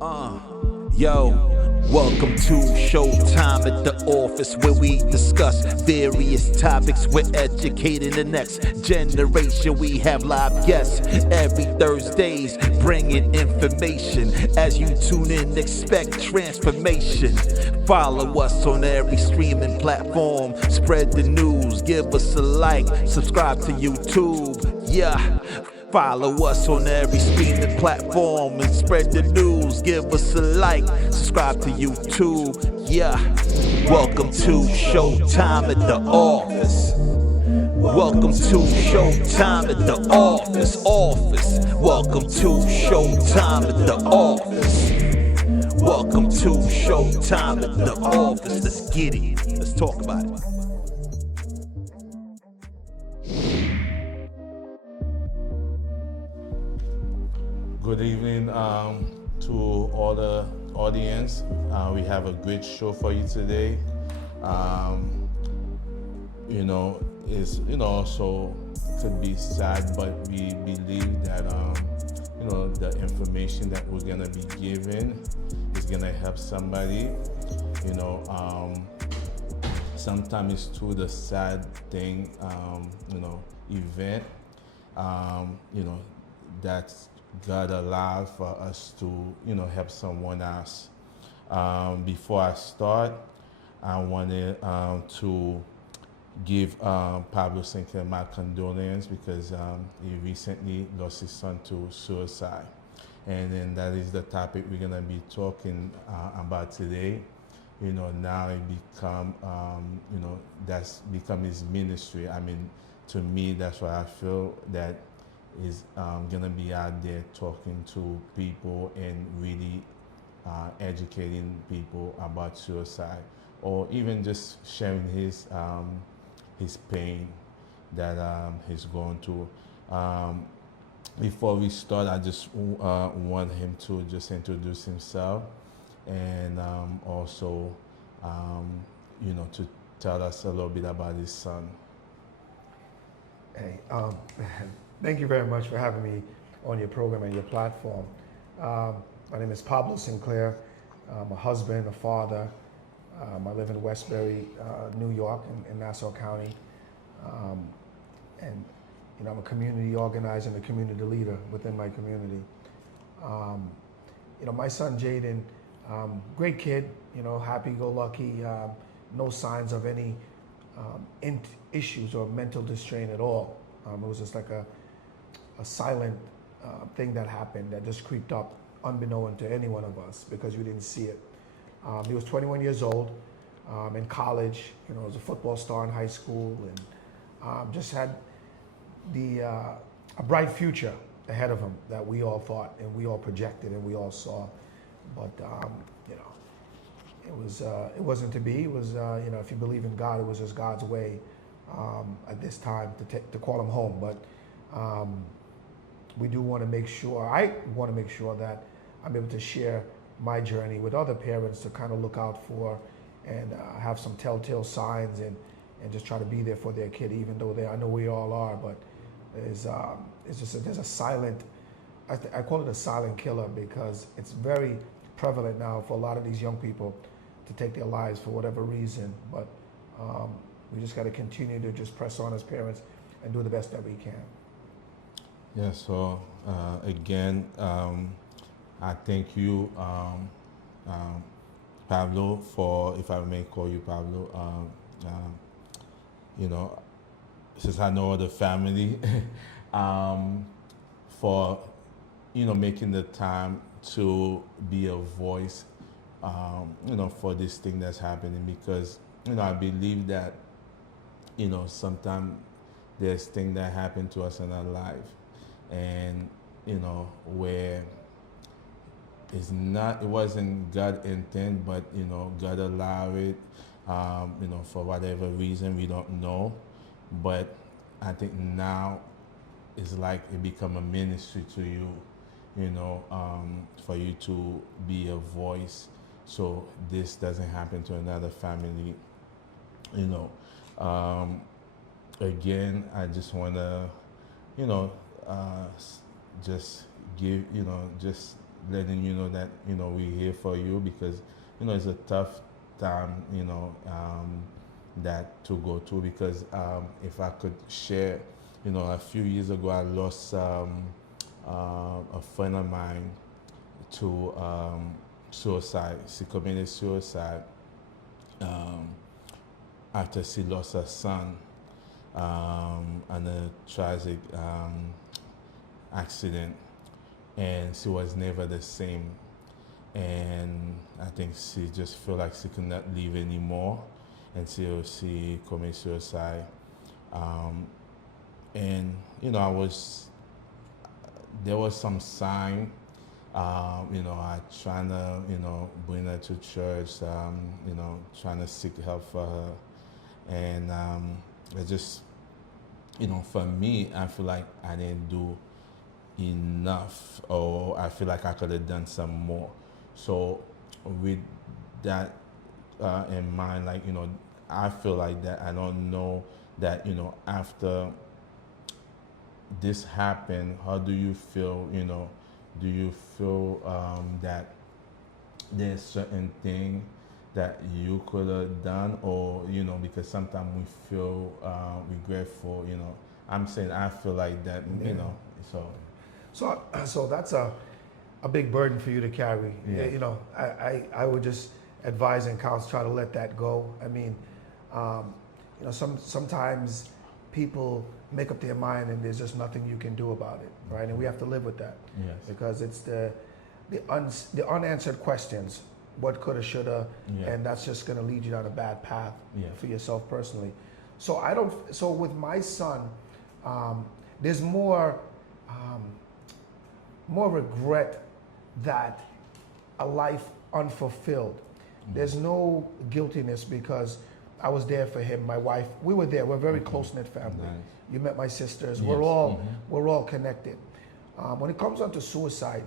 Welcome to Showtime at the office, where we discuss various topics. We're educating the next generation. We have live guests every Thursdays, bringing information. As you tune in, expect transformation. Follow us on every streaming platform. Spread the news, give us a like, subscribe to YouTube. Follow us on every streaming platform and spread the news. Give us a like, subscribe to YouTube. Welcome to Showtime at the office. Welcome to Showtime at the office. Welcome to Showtime at the office. Welcome to Showtime at the office. Let's get it. Let's talk about it. Good evening to all the audience. We have a great show for you today. So could be sad, but we believe that the information that we're gonna be given is gonna help somebody. Sometimes it's through the sad thing, event, that's God allowed for us to, help someone else. Before I start, I wanted to give Pablo Sinclair my condolences because he recently lost his son to suicide. And then that is the topic we're gonna be talking about today. Now it become, that's become his ministry. I mean, to me, that's what I feel, that is gonna be out there talking to people and really educating people about suicide, or even just sharing his pain that he's going through. Before we start, I just want him to just introduce himself and also, to tell us a little bit about his son. Hey, thank you very much for having me on your program and your platform. My name is Pablo Sinclair. I'm a husband, a father. I live in Westbury, New York, in Nassau County. I'm a community organizer and a community leader within my community. My son Jaden, great kid, happy-go-lucky, no signs of any issues or mental distrain at all. It was just like a silent thing that happened that just creeped up unbeknown to any one of us because we didn't see it. He was 21 years old, in college, was a football star in high school, and just had a bright future ahead of him that we all thought and we all projected and we all saw. But it wasn't to be. It was if you believe in God, it was just God's way at this time to call him home. But we do want to make sure, I want to make sure that I'm able to share my journey with other parents to kind of look out for and have some telltale signs and just try to be there for their kid, even though I know we all are, but there's a silent, I call it a silent killer because it's very prevalent now for a lot of these young people to take their lives for whatever reason. But we just got to continue to just press on as parents and do the best that we can. Yeah, so again, I thank you, Pablo, for, if I may call you Pablo, since I know the family, for, making the time to be a voice, for this thing that's happening, because, I believe that, sometimes there's things that happen to us in our life, and, where it wasn't God intent, but, God allowed it, for whatever reason, we don't know. But I think now it's like it become a ministry to you, for you to be a voice, so this doesn't happen to another family, Again, I just want to, just give, just letting you know that, you know, we're here for you, because, you know, it's a tough time, you know, that to go through. Because if I could share, you know, a few years ago I lost a friend of mine to suicide. She committed suicide after she lost her son in a tragic accident, and she was never the same. And I think she just felt like she could not live anymore, and so she committed suicide. And you know, there was some sign. You know, I trying to, you know, bring her to church. You know, trying to seek help for her, and it just, you know, for me, I feel like I didn't do enough, or I feel like I could have done some more. So with that in mind, like, you know, I feel like that I don't know that, you know, after this happened, how do you feel? You know, do you feel that there's certain thing that you could have done, or, you know, because sometimes we feel regretful, you know. I'm saying I feel like that, you know, So that's a big burden for you to carry. Yeah. You know, I would just advise and counsel, try to let that go. I mean, you know, sometimes people make up their mind and there's just nothing you can do about it, right? And we have to live with that. Yes. Because it's the unanswered questions, what coulda, shoulda, Yeah. and that's just gonna lead you down a bad path Yeah. for yourself personally. So with my son, there's more regret that a life unfulfilled. There's no guiltiness because I was there for him, my wife. We were there. We're a very close-knit family. Nice. You met my sisters. Yes. We're all connected. When it comes down to suicide,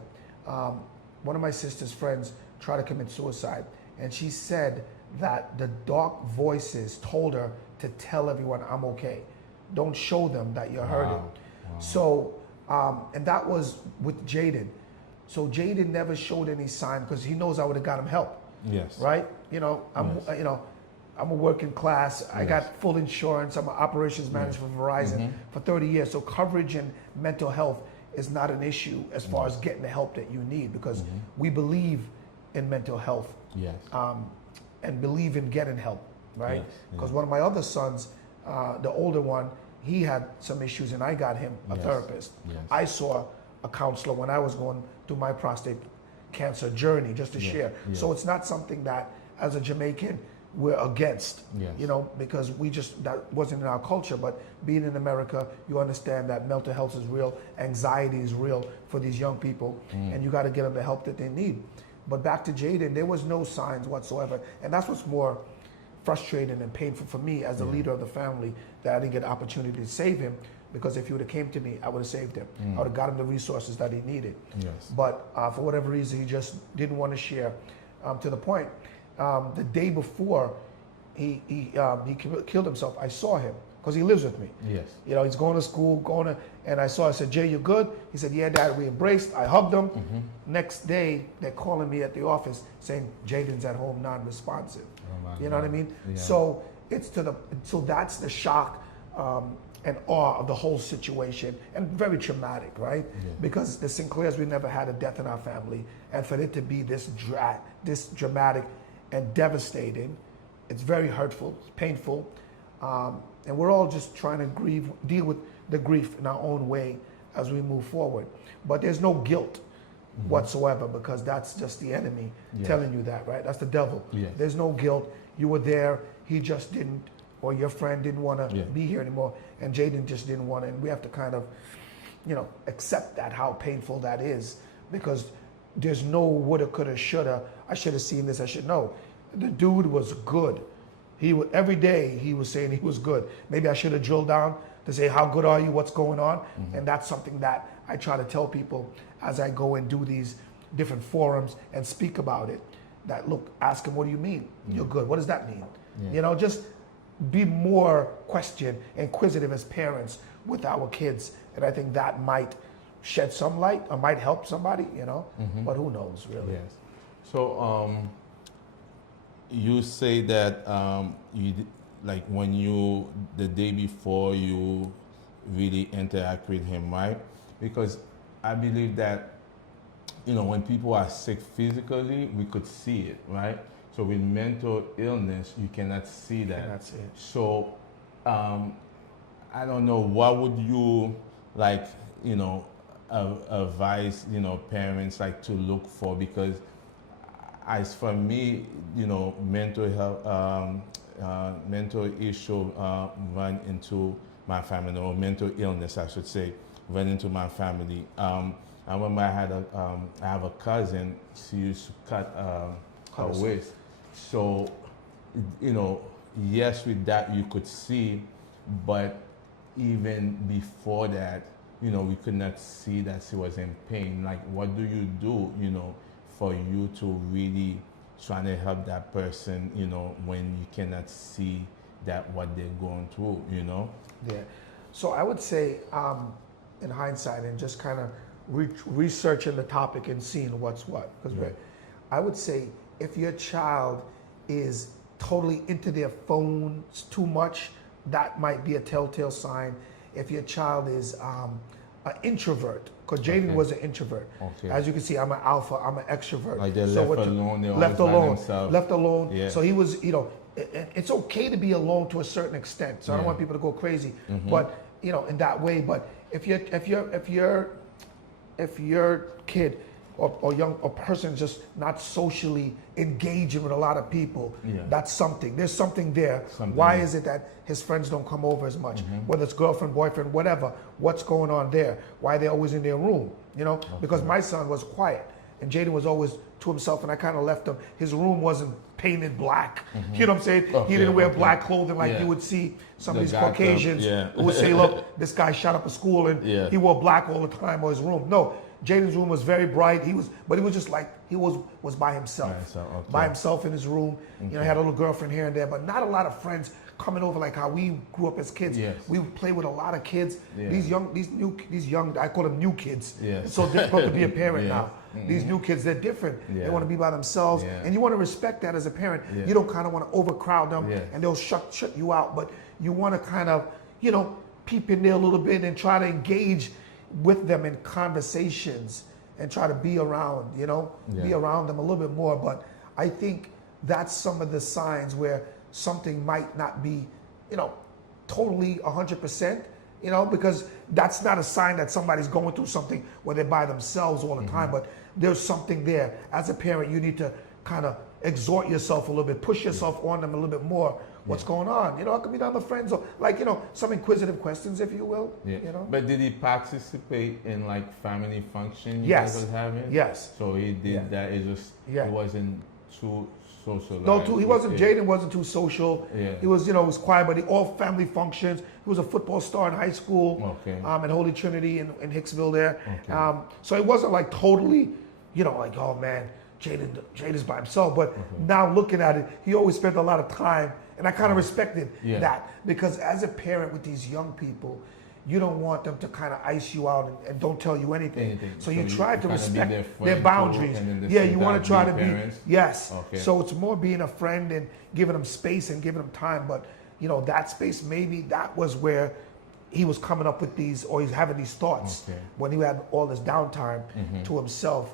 one of my sister's friends tried to commit suicide, and she said that the dark voices told her to tell everyone, I'm okay. Don't show them that you're hurting. Wow. So, and that was with Jaden. So Jaden never showed any sign because he knows I would have got him help. Yes. Right? You know, I'm a working class. I Yes. got full insurance. I'm an operations manager for Verizon for 30 years. So coverage and mental health is not an issue as far as getting the help that you need, because we believe in mental health Yes. and believe in getting help, right? Yes, Because one of my other sons, the older one, he had some issues and I got him a Yes. therapist. Yes. I saw a counselor when I was going through my prostate cancer journey, just to Yes, share. yes. So it's not something that as a Jamaican we're against, Yes. you know, because that wasn't in our culture. But being in America, you understand that mental health is real, anxiety is real for these young people, and you got to get them the help that they need. But back to Jaden, there was no signs whatsoever, and that's what's more frustrating and painful for me as the leader of the family, that I didn't get an opportunity to save him. Because if he would have came to me, I would have saved him. I would have got him the resources that he needed. Yes. But for whatever reason, he just didn't want to share. To the point, the day before he killed himself, I saw him because he lives with me. Yes. You know, he's going to school, and I said, Jay, you good? He said, yeah, Dad. We embraced. I hugged him. Next day, they're calling me at the office saying Jaden's at home, non-responsive. Oh my You know what I God. mean? Yeah. So so that's the shock and awe of the whole situation, and very traumatic, right? Yeah. Because the Sinclairs, we never had a death in our family, and for it to be this dramatic and devastating, it's very hurtful, it's painful, and we're all just trying to deal with the grief in our own way as we move forward. But there's no guilt whatsoever, because that's just the enemy Yes. telling you that, right? That's the devil. Yes. There's no guilt. You were there. He just didn't, or your friend didn't want to Yeah. be here anymore, and Jaden just didn't want to. And we have to kind of, you know, accept that, how painful that is, because there's no woulda, coulda, shoulda. I should have seen this. I should know. The dude was good. Every day he was saying he was good. Maybe I should have drilled down to say, how good are you? What's going on? And that's something that I try to tell people as I go and do these different forums and speak about it. That, look, ask him, what do you mean? You're good. What does that mean? Yeah. You know, just be more inquisitive as parents with our kids. And I think that might shed some light or might help somebody, you know. But who knows, really? Yes. So you say that like when you the day before you really interact with him, right? Because I believe that when people are sick physically, we could see it, right? So with mental illness, you cannot see that. That's it. So I don't know, what would you like, advise, parents like to look for? Because as for me, mental health, mental issue run into my family, or mental illness, I should say, run into my family. I remember I have a cousin. She used to cut her waist. So, yes, with that you could see, but even before that, we could not see that she was in pain. Like, what do you do, for you to really trying to help that person, when you cannot see that what they're going through, Yeah. So I would say, in hindsight, and just kind of researching the topic and seeing what's what, because I would say if your child is totally into their phones too much, that might be a telltale sign. If your child is an introvert, because Jaden was an introvert. As you can see, I'm an alpha, I'm an extrovert. Like they're left alone, they're left always by alone, themselves. left alone. Yeah. So he was, it's okay to be alone to a certain extent. So I don't want people to go crazy, but in that way. But if your kid or young or person just not socially engaging with a lot of people, that's something. There's something there. Why is it that his friends don't come over as much? Whether it's girlfriend, boyfriend, whatever. What's going on there? Why they're always in their room? Because my son was quiet and Jaden was always to himself, and I kind of left him. His room wasn't painted black. You know what I'm saying? He didn't wear black clothing like you would see some of these Caucasians who would say, look, this guy shot up a school and he wore black all the time, or his room. No, Jaden's room was very bright. But he was just like, he was by himself. By himself in his room. He had a little girlfriend here and there, but not a lot of friends coming over like how we grew up as kids. We played with a lot of kids. These young, I call them new kids. It's so difficult to be a parent now. These new kids, they're different. They want to be by themselves, and you want to respect that as a parent. You don't kind of want to overcrowd them, and they'll shut you out. But you want to kind of, peep in there a little bit and try to engage with them in conversations and try to be around, be around them a little bit more. But I think that's some of the signs where something might not be, totally 100%, because that's not a sign that somebody's going through something where they're by themselves all the time, but there's something there. As a parent, you need to kind of exhort yourself a little bit, push yourself on them a little bit more. What's going on? It could be down the friends, or like, some inquisitive questions, if you will. But did he participate in like family function you Yes. guys was having? Yes. So he did that. It just he wasn't too social. No, he wasn't. Jaden wasn't too social. He was, he was quiet, but all family functions. He was a football star in high school. At Holy Trinity in Hicksville there. So it wasn't like totally, like, oh man, Jaden's by himself. But now looking at it, he always spent a lot of time, and I kind of respected that, because as a parent with these young people, you don't want them to kind of ice you out and don't tell you anything. So you try to respect their boundaries. You want to try to be, So it's more being a friend and giving them space and giving them time. But, that space, maybe that was where he was coming up with these, or he's having these thoughts when he had all this downtime to himself,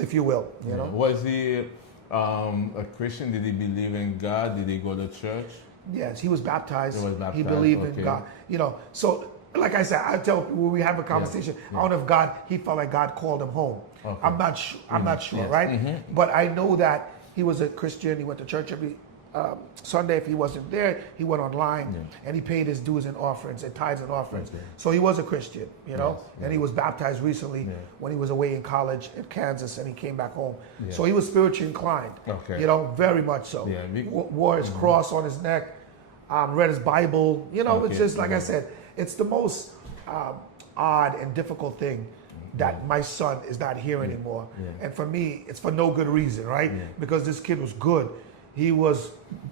if you will. Was he a Christian? Did he believe in God? Did he go to church? Yes, he was baptized. He believed in God. So like I said, I tell people when we have a conversation, I don't know if he felt like God called him home. I'm not sure, right? But I know that he was a Christian. He went to church every Sunday. If he wasn't there, he went online and he paid his dues and offerings and tithes and offerings. So he was a Christian, and he was baptized recently when he was away in college in Kansas, and he came back home. So he was spiritually inclined, very much so. Wore his cross on his neck, read his Bible. It's just like I said, it's the most odd and difficult thing that my son is not here anymore. And for me, it's for no good reason, right? Because this kid was good.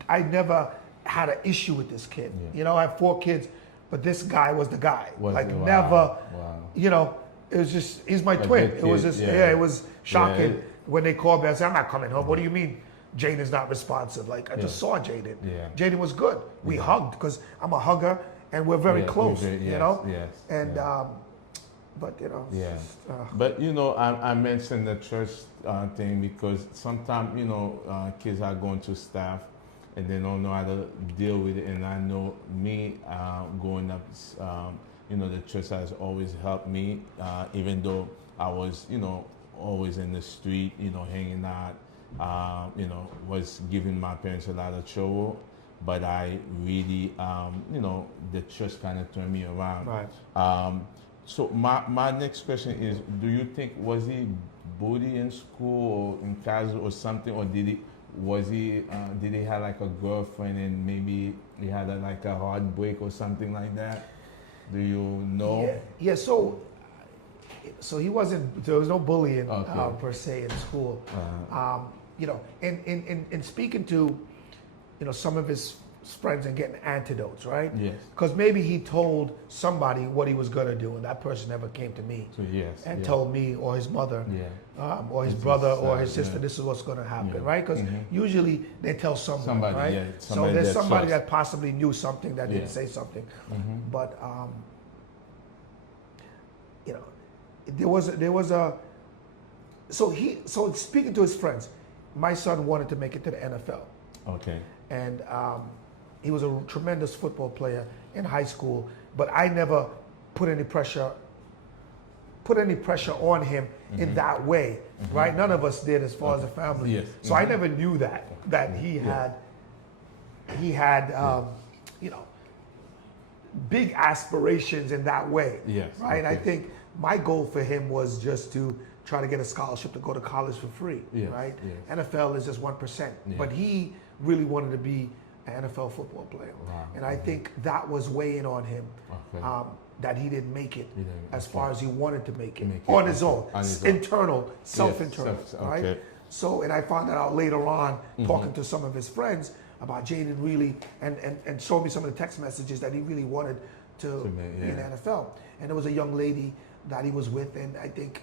I never had an issue with this kid. I have 4 kids, but this guy was the guy. Was like it? Wow. never, Wow. you know, it was just, he's my A twin. good It was kid, just, yeah. it was shocking Yeah. when they called me. I said, I'm not coming home. What do you mean Jaden's not responsive? Like, I just saw Jaden. Yeah. Jaden was good. We hugged because I'm a hugger and we're very Yeah, close, yes, you know? yes, And, yeah. but, you know, it's Yeah. just, But you know, I mentioned the church thing because sometimes you know kids are going to staff and they don't know how to deal with it. And I know me growing up, you know, the church has always helped me, even though I was, you know, always in the street, you know, hanging out, you know, was giving my parents a lot of trouble. But I really, you know, the church kind of turned me around. Right. So my next question is, do you think, was he bullied in school or in class or something, or did he have like a girlfriend and maybe he had like a heartbreak or something like that? Do you know? Yeah. So he wasn't. There was no bullying Okay. per se in school. You know, in speaking to, you know, some of his friends and getting antidotes, right? Yes. Because maybe he told somebody what he was gonna do, and that person never came to me So yes. and yeah. told me or his mother. Yeah. Or his His brother sister, or his sister, yeah. this is what's going to happen, Yeah. right? Because usually they tell someone, Somebody, right? yeah, So somebody there's that somebody trusts. that possibly knew something that didn't Yeah. say something, but you know, there was a. So speaking to his friends, my son wanted to make it to the NFL, Okay. and he was a tremendous football player in high school, but I never put any pressure on him in that way, right? None of us did as far as a family. Yes. So I never knew that he had you know, big aspirations in that way. Yes, Right. And I okay. think my goal for him was just to try to get a scholarship to go to college for free. Yes, Right. yes. NFL is just 1%, Yeah. but he really wanted to be an NFL football player. Wow, And I think that was weighing on him. Okay. That he didn't make it He didn't, as okay. far as he wanted to make it, Make it, on his okay. own, On his own. internal, self-internal, self- right? okay. So, and I found that out later on, talking to some of his friends about Jaden really, and showed me some of the text messages that he really wanted to make, be in the yeah. NFL. And there was a young lady that he was with, and I think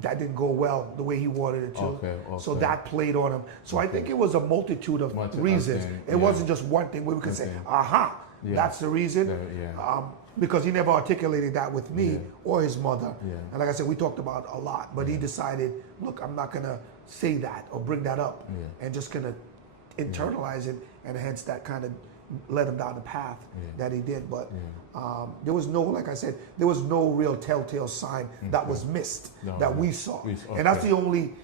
that didn't go well the way he wanted it to. Okay, So okay. that played on him. So I think it was a multitude of reasons. okay, It yeah. wasn't just one thing where we could say, Okay. aha, Yeah. that's the reason. Yeah. Because he never articulated that with me Yeah. or his mother. Yeah. And like I said, we talked about a lot, but he decided, look, I'm not gonna say that or bring that up, Yeah. and just gonna internalize it, and hence that kind of led him down the path that he did. But there was no, like I said, there was no real telltale sign that was missed No, that no. we saw, We- and that's okay. the only.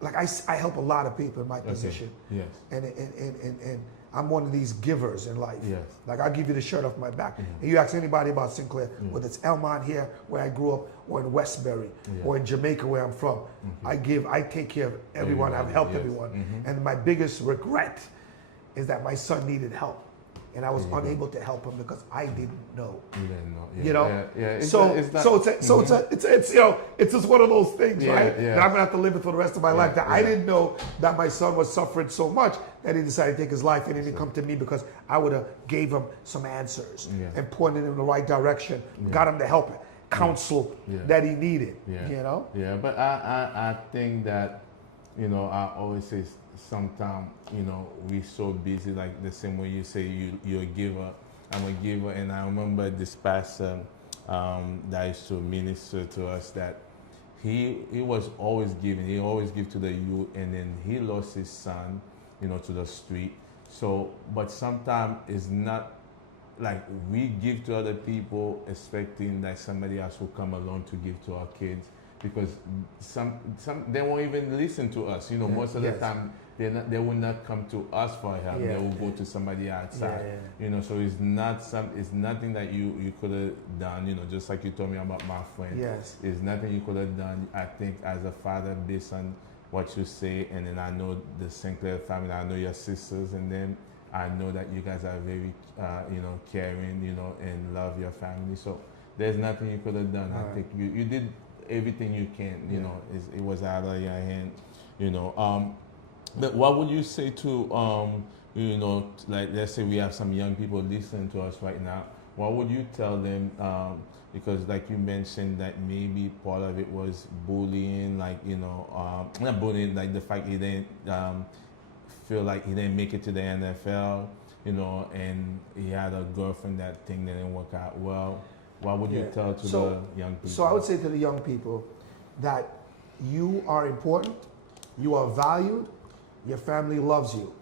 Like I help a lot of people in my position, Yes. and I'm one of these givers in life. Yes. Like I'll give you the shirt off my back. And you ask anybody about Sinclair, whether it's Elmont here, where I grew up, or in Westbury, or in Jamaica, where I'm from, I take care of everyone. I've Everybody, helped yes. everyone. And my biggest regret is that my son needed help, and I was unable to help him because I didn't know. You didn't know. Yeah. You know, Yeah. It's so not- it's you know, it's just one of those things, Yeah, right? yeah. That I'm gonna have to live with for the rest of my life. That I yeah. didn't know that my son was suffering so much that he decided to take his life, and he didn't come to me because I would have gave him some answers Yeah. and pointed him in the right direction, got him the help, counsel Yeah. that he needed. Yeah. You know, Yeah, but I think that, you know, I always say sometimes, you know, we so busy, like the same way you say you're a giver, I'm a giver. And I remember this pastor that used to minister to us that he was always giving. He always give to the youth, and then he lost his son, you know, to the street. So, but sometimes it's not like we give to other people expecting that somebody else will come along to give to our kids, because some they won't even listen to us. You know, most of the Yes. time they will not come to us for help. Yeah. They will go to somebody outside. Yeah. You know, so it's nothing that you could have done. You know, just like you told me about my friend. Yes. It's nothing you could have done. I think as a father, based on what you say, and then I know the Sinclair family. I know your sisters, and then I know that you guys are very, you know, caring, you know, and love your family. So there's nothing you could have done. All I right. think you did everything you can. You know, it was out of your hand. You know, but what would you say to, you know, like let's say we have some young people listening to us right now. what would you tell them? Because like you mentioned that maybe part of it was bullying, like, not bullying, like the fact he didn't feel like he didn't make it to the NFL, and he had a girlfriend that thing didn't work out well. What would you tell to the young people? So I would say to the young people that you are important, you are valued, your family loves you.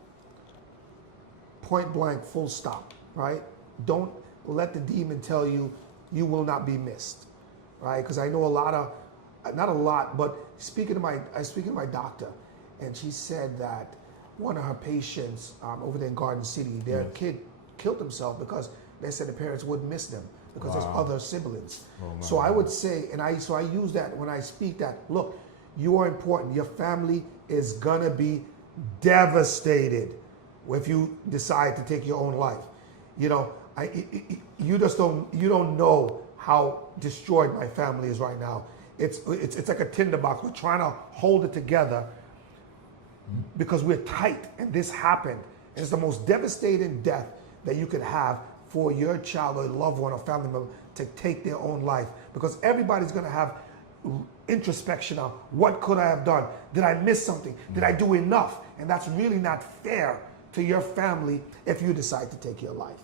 Point blank, full stop, right? Don't let the demon tell you you will not be missed, right? Because I know not a lot, but speaking to my doctor, and she said that one of her patients over there in Garden City, their kid killed himself because they said the parents wouldn't miss them because there's other siblings. So I would say, I use that when I speak that, look, you are important. Your family is gonna be devastated if you decide to take your own life. You don't know how destroyed my family is right now. It's like a tinderbox. We're trying to hold it together because we're tight, and this happened. It's the most devastating death that you could have for your child or loved one or family member to take their own life, because everybody's going to have introspection of what could I have done? Did I miss something? Did I do enough? And that's really not fair to your family if you decide to take your life.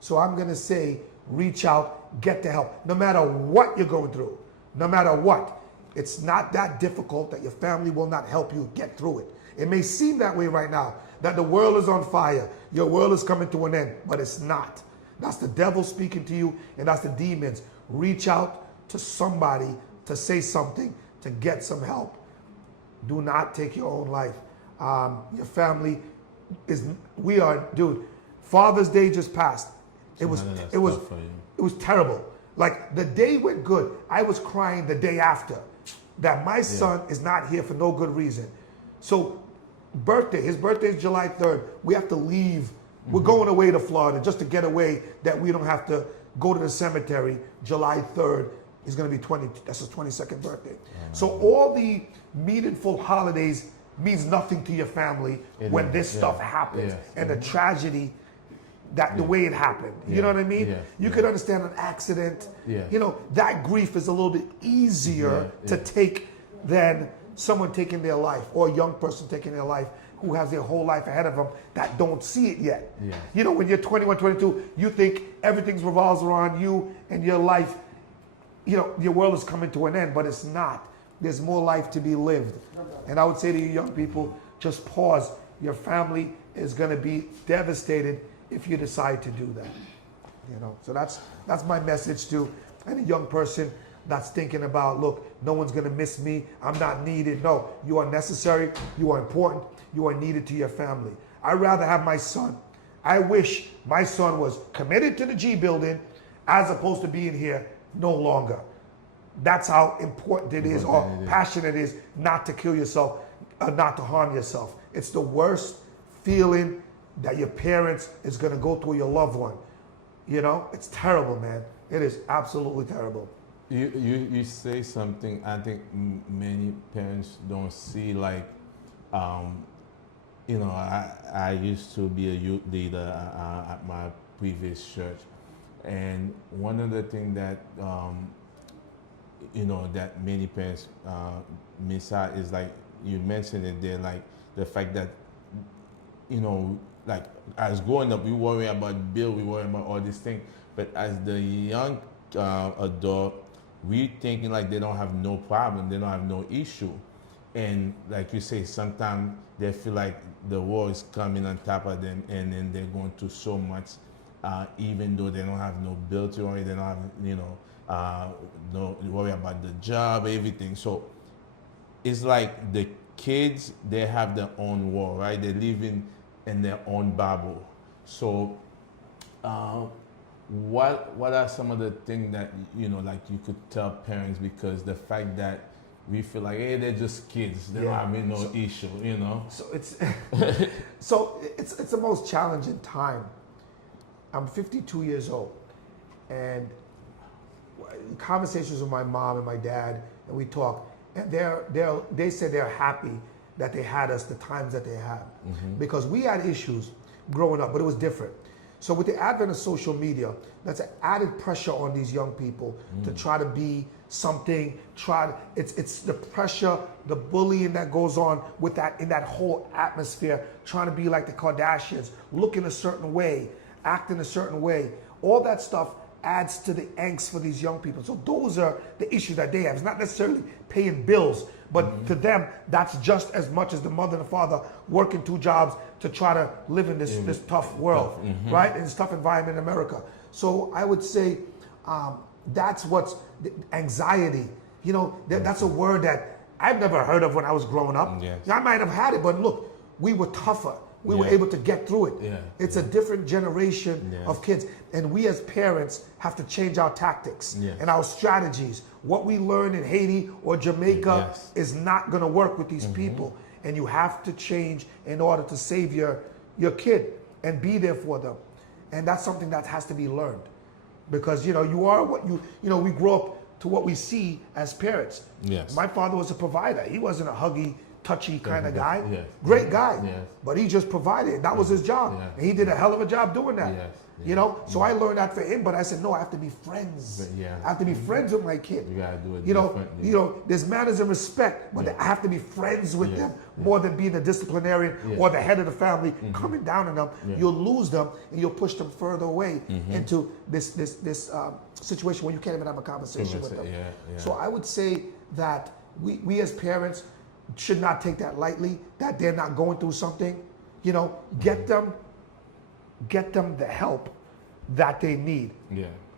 So I'm going to say, reach out, get the help. No matter what you're going through, no matter what, it's not that difficult that your family will not help you get through it. It may seem that way right now, that the world is on fire, your world is coming to an end, but it's not. That's the devil speaking to you, and that's the demons. Reach out to somebody to say something, to get some help. Do not take your own life. Your family dude, Father's Day just passed. It was terrible. Like, the day went good. I was crying the day after that my son is not here for no good reason. So his birthday is July 3rd. We have to leave. We're going away to Florida just to get away, that we don't have to go to the cemetery. July 3rd is going to be that's his 22nd birthday. So all the meaningful holidays means nothing to your family when this stuff happens. And the tragedy, the way it happened. You know what I mean? You could understand an accident. That grief is a little bit easier to take than someone taking their life, or a young person taking their life who has their whole life ahead of them that don't see it yet. When you're 21, 22, you think everything revolves around you and your life. Your world is coming to an end, but it's not. There's more life to be lived. And I would say to you young people, just pause. Your family is going to be devastated if you decide to do that. So that's my message to any young person that's thinking about, look, no one's going to miss me, I'm not needed. No, you are necessary, you are important, you are needed to your family. I'd rather have my son. I wish my son was committed to the G building as opposed to being here no longer. That's how important it is, or passionate it is, not to kill yourself, not to harm yourself. It's the worst feeling that your parents is going to go through your loved one. It's terrible, man. It is absolutely terrible. You say something I think many parents don't see, like, I used to be a youth leader at my previous church, and one of the things that that many parents miss out is, like you mentioned it there, like the fact that like as growing up we worry about bill, we worry about all these things, but as the young adult, we thinking like they don't have no problem, they don't have no issue. And like you say, sometimes they feel like the world is coming on top of them, and then they're going through so much, even though they don't have no bill to worry, they don't have, no worry about the job, everything. So it's like the kids, they have their own world, right? They're living in their own bubble. So what are some of the things that like you could tell parents, because the fact that we feel like, hey, they're just kids, they don't have no issue, So it's the most challenging time. I'm 52 years old, and conversations with my mom and my dad, and we talk, and they said they're happy that they had us the times that they had, because we had issues growing up, but it was different. So with the advent of social media, that's an added pressure on these young people to try to be something. It's the pressure, the bullying that goes on with that in that whole atmosphere. Trying to be like the Kardashians, look in a certain way, act in a certain way. All that stuff adds to the angst for these young people. So those are the issues that they have. It's not necessarily paying bills, but to them, that's just as much as the mother and the father working 2 jobs to try to live in this tough world, right? In this tough environment in America. So I would say that's what's anxiety. You know, that's a word that I've never heard of when I was growing up. Yes. I might have had it, but look, we were tougher. We were able to get through it. Yeah. It's a different generation of kids. And we as parents have to change our tactics and our strategies. What we learn in Haiti or Jamaica is not going to work with these people. And you have to change in order to save your kid and be there for them. And that's something that has to be learned. Because, you know, you are what you know, we grow up to what we see as parents. Yes. My father was a provider. He wasn't a huggy, touchy kind of guy. Yes. Great guy. Yes. But he just provided. That was his job. Yes. And he did a hell of a job doing that. Yes. You know? So I learned that for him, but I said, no, I have to be friends. I have to be friends with my kid. You gotta do it differently. You know, there's manners and respect, but I have to be friends with them more than being the disciplinarian or the head of the family, coming down on them. You'll lose them and you'll push them further away into this situation where you can't even have a conversation with them. So I would say that we as parents should not take that lightly, that they're not going through something. You know, get them the help that they need.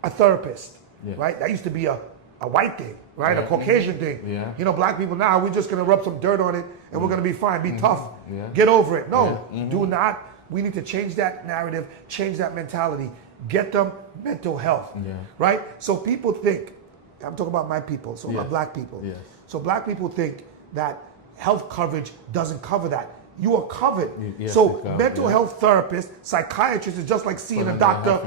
A therapist, right? That used to be a white thing, right? A Caucasian thing. You know, black people now, we're just gonna rub some dirt on it and we're gonna be fine, be tough, get over it. No, do not. We need to change that narrative, change that mentality, get them mental health, right? So people think, I'm talking about my people, so about black people. So black people think that health coverage doesn't cover that. You are covered. So mental health therapist, psychiatrist is just like seeing a doctor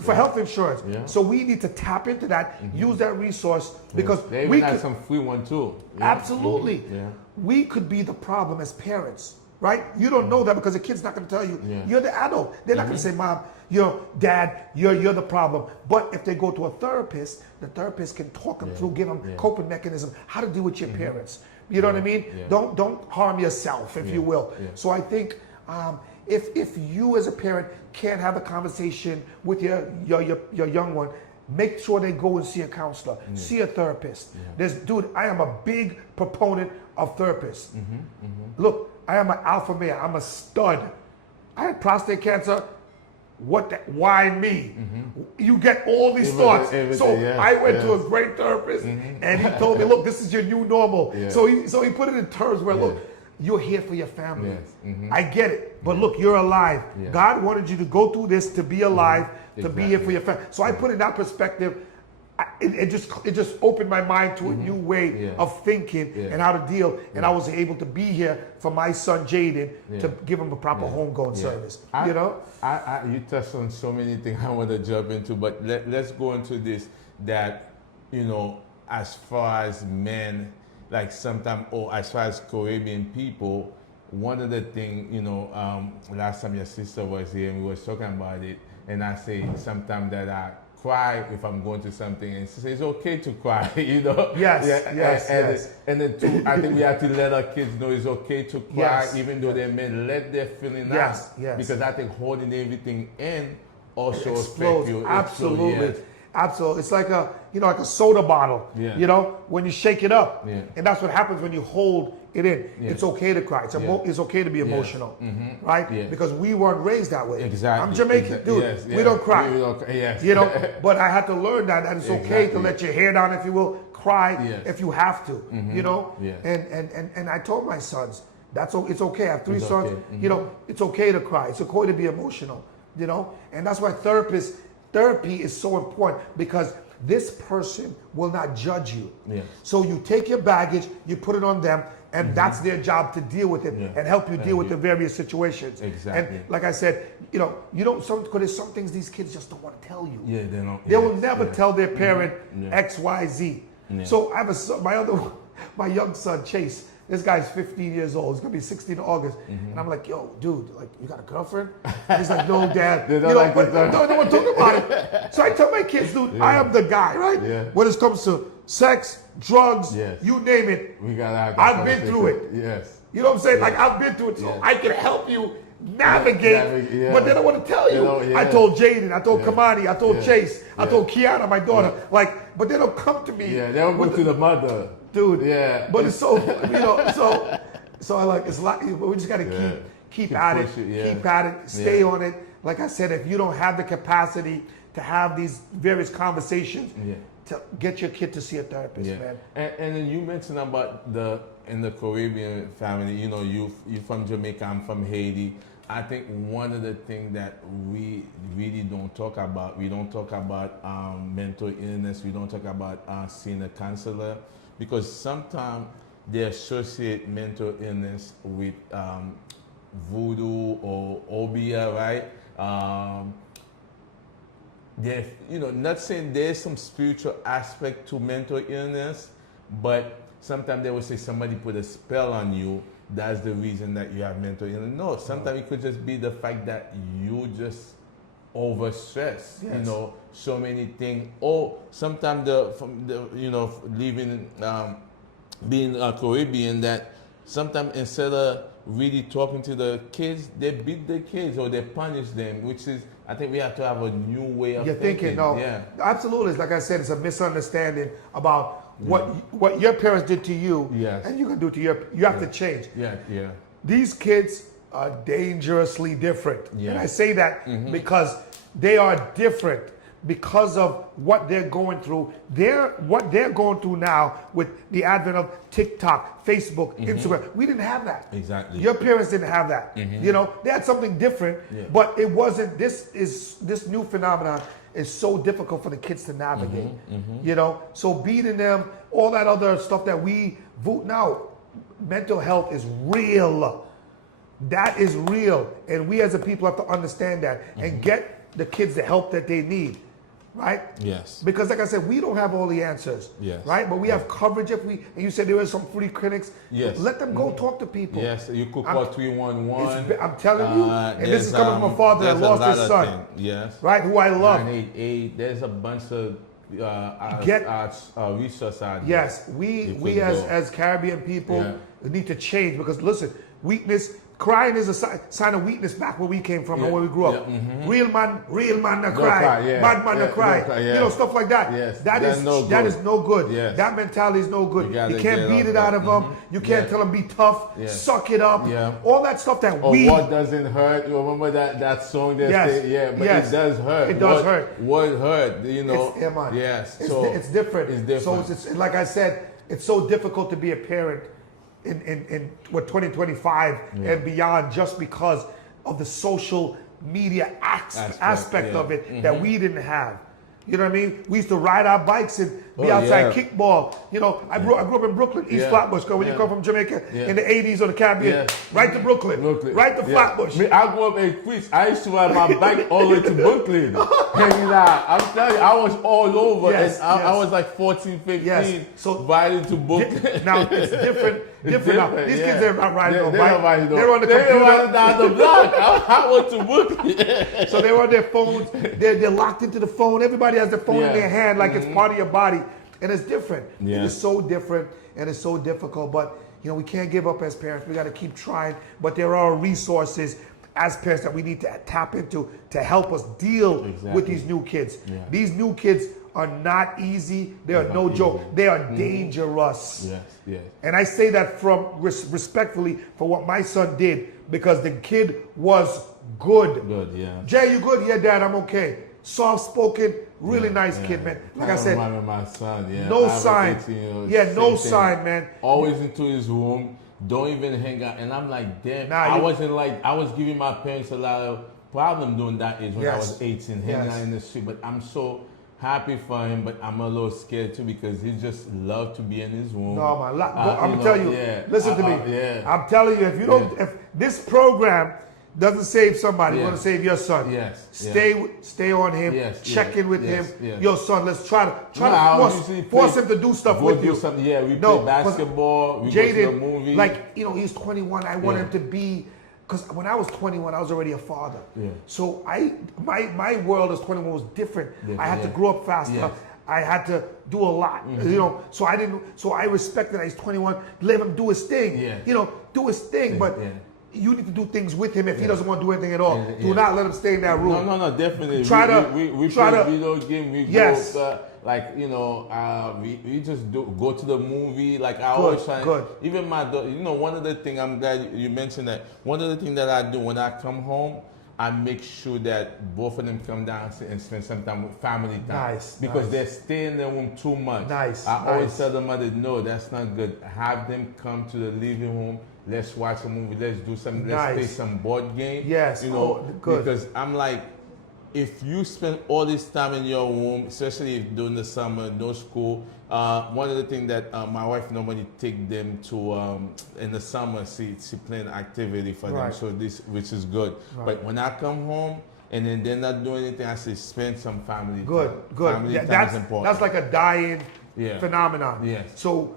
for health insurance. So we need to tap into that, use that resource because they we even have could, some free one too. absolutely. We could be the problem as parents, right? You don't know that because the kid's not going to tell you. You're the adult. They're not going to say, Mom, Dad, you're the problem. But if they go to a therapist, the therapist can talk them through, give them coping mechanism, how to deal with your parents. You know what I mean? Don't harm yourself, if you will. So I think if you as a parent can't have a conversation with your young one, make sure they go and see a counselor, see a therapist. Dude, I am a big proponent of therapists. Look, I am an alpha male. I'm a stud. I had prostate cancer. Why me? You get all these thoughts. I went to a great therapist and he told me, look, this is your new normal. So he put it in terms where, look, you're here for your family. I get it. But look, you're alive. God wanted you to go through this to be alive, to be here for your family. So I put it in that perspective. It just opened my mind to a new way of thinking and how to deal. And I was able to be here for my son Jaden to give him a proper homegoing service. You know? You touched on so many things I want to jump into, but let's go into this, that, you know, as far as men, like sometimes, or as far as Caribbean people, one of the things, you know, last time your sister was here and we were talking about it, and I say sometimes that I cry if I'm going to something, and she says it's okay to cry, you know. And then too, I think we have to let our kids know it's okay to cry, even though they may let their feeling out. Because I think holding everything in also affects you. Absolutely. Absolutely. It's like like a soda bottle. You know, when you shake it up. And that's what happens when you hold it in. It's okay to cry. It's okay to be emotional. Right? Because we weren't raised that way. I'm Jamaican, dude. We don't cry. You know, but I had to learn that it's okay to let your hair down, if you will, cry if you have to. You know? And I told my sons, it's okay. I have 3 sons. You know, it's okay to cry. It's okay to be emotional. You know? And that's why therapy is so important, because this person will not judge you. So you take your baggage, you put it on them, and that's their job to deal with it and help you deal with the various situations. And like I said, you know, because there's some things these kids just don't want to tell you. They will never tell their parent X, Y, Z. So I have my young son Chase. This guy's 15 years old. He's gonna be 16 in August. And I'm like, yo, dude, like, you got a girlfriend? And he's like, no, dad. They don't you know, like but to talk. don't want to talk about it. So I tell my kids, dude, I am the guy, right? Yeah. When it comes to sex, drugs, Yes. you name it. We gotta have that I've been through it. conversation. Yes. You know what I'm saying? Like, I've been through it, so Yes. I can help you navigate. Yeah. But they don't want to tell you. They don't, yeah. I told Jaden, I told Yeah. Kamani, I told Yeah. Chase, I Yeah. told Kiana, my daughter. Like, but they don't come to me. Yeah, they don't go with to the mother. dude. Yeah. But it's so, you know, so I like, it's like, but we just got to Yeah. keep Keep at it, pushing, yeah. keep at it, stay Yeah. on it. Like I said, if you don't have the capacity to have these various conversations, Yeah. to get your kid to see a therapist, Yeah. man. And then you mentioned about in the Caribbean family, you know, you from Jamaica, I'm from Haiti. I think one of the things that we really don't talk about, we don't talk about mental illness, we don't talk about seeing a counselor, because sometimes they associate mental illness with voodoo or obia, right? There's, you know, not saying there's some spiritual aspect to mental illness, but sometimes they will say somebody put a spell on you. That's the reason that you have mental illness. No, sometimes it could just be the fact that you just overstressed. You Yes. know, so many things. Or sometimes living, being a Caribbean, that sometimes instead of really talking to the kids, they beat the kids or they punish them, which is, I think we have to have a new way of You're thinking, no, Yeah. absolutely. It's like I said, it's a misunderstanding about what your parents did to you, Yes. and you can do to you have to change. Yeah, yeah. These kids are dangerously different. Yeah. And I say that because they are different because of what they're going through. What they're going through now with the advent of TikTok, Facebook, Instagram. We didn't have that. Exactly. Your parents didn't have that. You know, they had something different, Yeah. but it wasn't. This new phenomenon is so difficult for the kids to navigate. You know, so beating them, all that other stuff that we vote now. Mental health is real. That is real, and we as a people have to understand that and get the kids the help that they need, right? Yes. Because like I said, we don't have all the answers, Yes. right? But we have coverage. And you said there are some free clinics. Yes. Let them go talk to people. Yes, you could I'm- call 311. I'm telling you, and this there's, is coming from a father that there's lost lot his of son, things. Yes. right? Who I love. 988. There's a bunch of Get- resources out there. Yes, You we could go. as Caribbean people Yeah. need to change because listen, crying is a sign of weakness back where we came from and Yeah, where we grew up. yeah, Real man no No cry, cry, yeah. bad man no Yeah, cry. no cry, yeah. You know, stuff like that. Yes, that that's is no that good. is no good. Yes. That mentality is no good. You gotta You can't get beat off it out that. of them. You can't Yeah. tell them be tough, Yeah. suck it up. Yeah. All that stuff that Or we what doesn't hurt? You remember that song that Yes. say, yeah, but Yes. it does hurt. It does What- hurt. What hurt? You know. It's, yeah, man. Yes. It's, so it's different. It's different. So it's like I said, it's so difficult to be a parent in what 2025 and beyond just because of the social media aspect yeah. of it that we didn't have. You know what I mean? We used to ride our bikes and be Oh, outside yeah. kickball. You know, I grew up in Brooklyn, East Yeah. Flatbush. Cause when you Yeah. come from Jamaica Yeah. in the 80s or the Caribbean, Yeah. right to Brooklyn, right to Yeah. Flatbush. Me, I grew up in Queens. I used to ride my bike all the way to Brooklyn. Hanging out. I'm telling you, I was all over. Yes, and I yes. was like 14, 15, Yes. So- riding to Brooklyn. Now it's different. Different now. These kids yeah. are not riding They- no they bike. don't ride no- They're on the they computer. riding down the block. I went to Brooklyn. So they're on their phones. They're locked into the phone. Everybody has their phone in Yeah. their hand like it's part of your body, and it's different. Yeah. It is so different, and it's so difficult. But you know, we can't give up as parents. We got to keep trying. But there are resources as parents that we need to tap into to help us deal Exactly. with these new kids. Yeah. These new kids are not easy. They are They're no not joke. easy. They are dangerous. Yes, yes. And I say that from respectfully for what my son did because the kid was good. Good, yeah. Jay, you good? Yeah, Dad, I'm okay. Soft spoken, really nice kid, man. Like I said, remember my son, yeah. no I have a sign. 18-year-old, Yeah, no same thing. sign, man. Always into his room, don't even hang out. And I'm like, damn, Nah, I you- wasn't like, I was giving my parents a lot of problem doing that age when I Yes. was 18, hanging Yes. out in the street. But I'm so happy for him, but I'm a little scared too because he just loved to be in his room. No, man. You I'm know, telling you, yeah. listen to me. Yeah. I'm telling you, if you don't, if this program doesn't save somebody, Yes. want to save your son. Yes. Stay on him. Yes, Check yes, in with yes, him. yes. Your son. Let's try to I usually force him to do stuff go with do you. something. Yeah, we No, play basketball. We go to the Jaden, movie. like he's 21. I want Yeah. him to be. Because when I was 21, I was already a father. Yeah. So my world as 21 was different. I had to grow up faster. Yes. I had to do a lot, So I respected that he's 21. Let him do his thing. Yeah. Do his thing. But yeah. you need to do things with him if he doesn't want to do anything at all. Yeah, Do yeah. not let him stay in that room. No, definitely. Try to- we try play to- video game. We Yes. go we just go to the movie. Like I always try. Good. Even my daughter. One of the things I'm glad you mentioned that. One of the things that I do when I come home, I make sure that both of them come down and spend some time with family time. Nice, Because nice. they stay in their room too much. Nice, I always nice. tell the mother, no, that's not good. Have them come to the living room. Let's watch a movie. Let's do something. Let's play Nice. some board game. Yes. Good. Because I'm like, if you spend all this time in your room, especially during the summer, no school, one of the things that my wife normally take them to in the summer, she playing activity for them, Right. so which is good. Right. But when I come home and then they're not doing anything, I say spend some family Good, time. good. Family Yeah, time that's is important. that's like a dying Yeah. phenomenon. Yes. So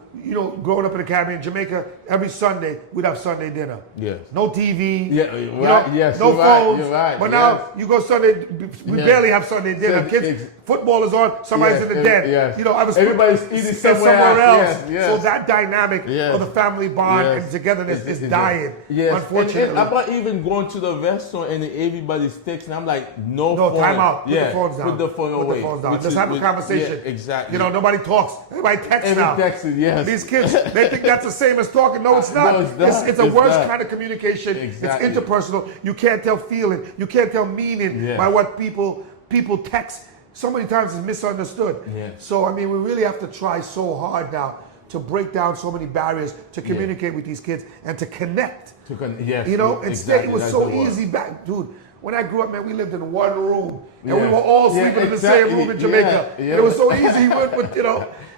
growing up in the Caribbean, Jamaica, every Sunday we'd have Sunday dinner. Yes. No TV. Yeah, right, yes, No you're right, phones. you're right, But yes. now you go Sunday, we Yes. barely have Sunday dinner. Yes, Kids, football is on. Somebody's Yes, in the den. yes. I was Everybody's eating somewhere else. else. Yes, So yes. that dynamic Yes. of the family bond Yes. and togetherness is Yes. dying. Yes. Unfortunately. And about even going to the restaurant and everybody's texting, I'm like, no phone. Time out. Put Yeah, the phones down. Put the phone Put away. the phones down. Which Just is- have a conversation. Yeah, exactly. Nobody talks. Everybody texts Every now. texting, yes. These kids, they think that's the same as talking. No, it's not. No, it's not. It's a It's worse not. kind of communication. Exactly. It's interpersonal. You can't tell feeling. You can't tell meaning Yeah. by what people text. So many times it's misunderstood. Yeah. So we really have to try so hard now to break down so many barriers to communicate with these kids and to connect. Yes. Instead exactly, it was that's so the word. easy back, dude. When I grew up, man, we lived in one room and we Yeah. were all Yeah, sleeping in the exactly. same room in Jamaica. Yeah, And yeah. it was so easy with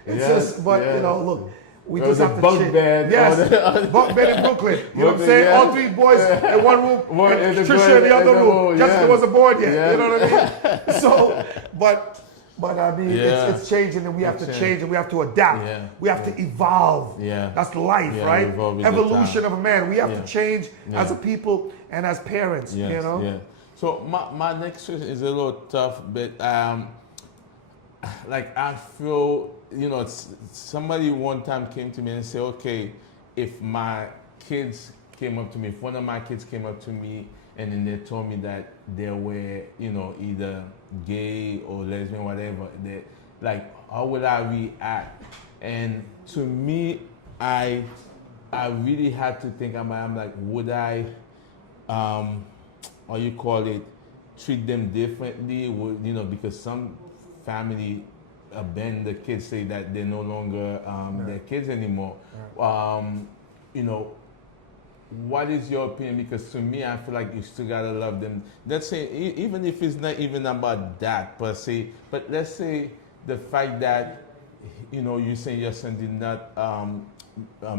it's Yes, just, but yes. look, we There just was have a to bunk change. bed, Yes, bunk bed in Brooklyn. You know what I'm Brooklyn, saying? yeah. All three boys in one room, One in and the Trisha bed, in the other in the room. room, Jessica yeah. wasn't born yet. Yeah. You know what I mean? So, but I mean, Yeah. it's changing, and we have to It's change, and we have to adapt. Yeah. We have to evolve. Yeah. That's life, Yeah, right? evolve with the Evolution time. of a man. We have Yeah. to change Yeah. as a people and as parents. Yes, You know. Yeah. So my next question is a little tough, but like I feel, somebody one time came to me and said, okay, if my kids came up to me, if one of my kids came up to me and then they told me that they were, either gay or lesbian, whatever, like, how would I react? And to me, I really had to think about, I'm like, would I, or you call it, treat them differently? Because some family abandon the kids, say that they're no longer their kids anymore. What is your opinion? Because to me, I feel like you still gotta love them. Let's say, even if it's not even about that per se, but let's say the fact that, you say your son did not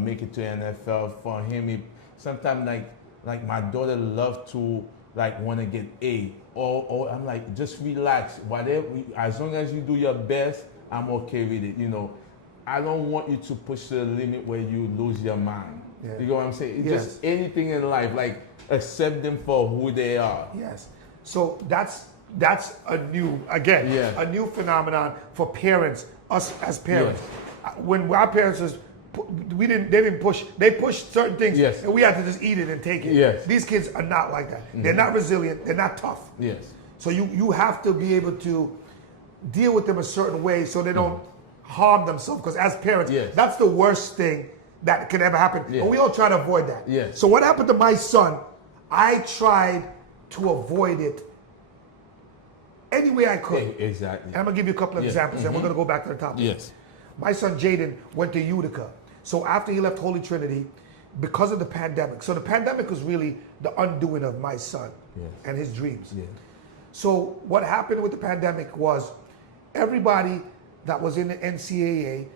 make it to NFL. For him, sometimes like my daughter loves to want to get A, or I'm like, just relax. Whatever, as long as you do your best, I'm okay with it. I don't want you to push to the limit where you lose your mind. Yeah. You know what I'm saying? Yes. Just anything in life, like accept them for who they are. Yes. So that's a new Yeah. new phenomenon for parents, us as parents. When our parents they pushed certain things, Yes. and we had to just eat it and take it. Yes. These kids are not like that. They're not resilient. They're not tough. Yes. So you have to be able to deal with them a certain way so they don't harm themselves. Because as parents, Yes. that's the worst thing that could ever happen. Yeah. And we all try to avoid that. Yes. So what happened to my son, I tried to avoid it any way I could. Exactly. And I'm gonna give you a couple of examples, and we're gonna go back to the topic. Yes. My son Jaden went to Utica. So after he left Holy Trinity, because of the pandemic. So the pandemic was really the undoing of my son and his dreams. Yeah. So what happened with the pandemic was everybody that was in the NCAA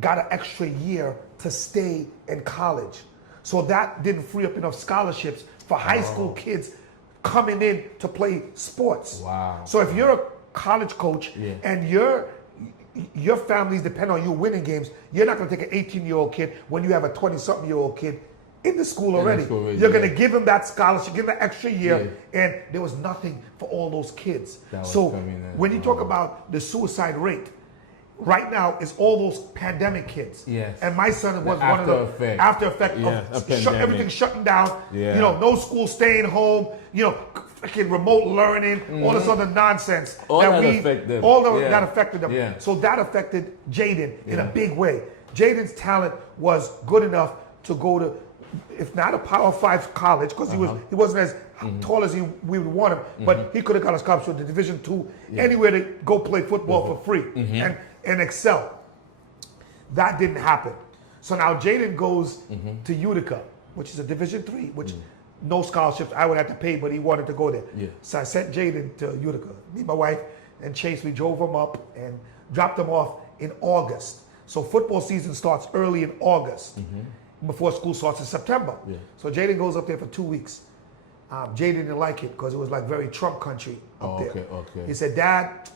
got an extra year to stay in college. So that didn't free up enough scholarships for high school kids coming in to play sports. Wow. So if you're a college coach Yeah. and your families depend on you winning games, you're not going to take an 18-year-old kid when you have a 20-something-year-old kid in the school already. You're going to give him that scholarship, give him an extra year, and there was nothing for all those kids. So when you talk about the suicide rate, right now it's all those pandemic kids. Yes. And my son was one of the after effect of everything shutting down. Yeah. You know, no school, staying home. You know, freaking remote learning, all this other nonsense that affected them. Yeah. So that affected Jaden in a big way. Jaden's talent was good enough to go to, if not a Power 5 college, because he wasn't as tall as we would want him, but he could have got a scholarship to Division II, anywhere to go play football for free and excel. That didn't happen. So now Jaden goes to Utica, which is a Division III, which no scholarships I would have to pay, but he wanted to go there. Yeah. So I sent Jaden to Utica. Me, my wife, and Chase, we drove him up and dropped him off in August. So football season starts early in August before school starts in September. Yeah. So Jaden goes up there for 2 weeks. Jaden didn't like it because it was like very Trump country up there. Okay. He said, Dad,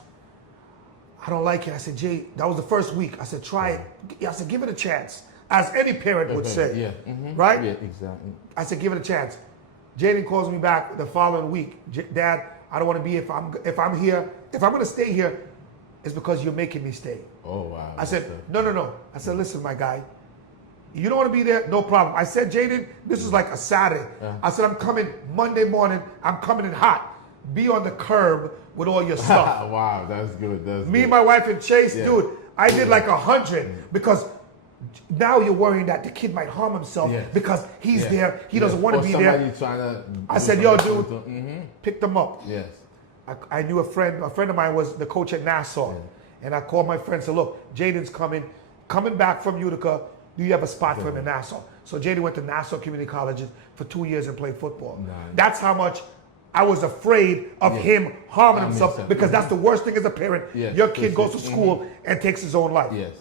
I don't like it. I said, Jay, that was the first week. I said, try it. I said, give it a chance. As any parent would say. Right? Yeah, exactly. I said, give it a chance. Jaden calls me back the following week. Dad, I don't want to be here. If I'm here, if I'm going to stay here, it's because you're making me stay. Oh, wow. I said, no. I said, listen, my guy, you don't want to be there? No problem. I said, Jaden, this is like a Saturday. I said, I'm coming Monday morning. I'm coming in hot. Be on the curb with all your stuff. Wow, that's good. Me, my wife, and Chase, dude, I did like 100 because now you're worrying that the kid might harm himself because he's there. He doesn't want to be there. I said, yo, dude, pick them up. Yes. I knew a friend of mine was the coach at Nassau. And I called my friend and said, look, Jaden's coming back from Utica. Do you have a spot for him in Nassau? So Jaden went to Nassau Community Colleges for 2 years and played football. Nice. That's how much I was afraid of him harming himself because that's the worst thing as a parent. Your kid goes to school and takes his own life. Yes.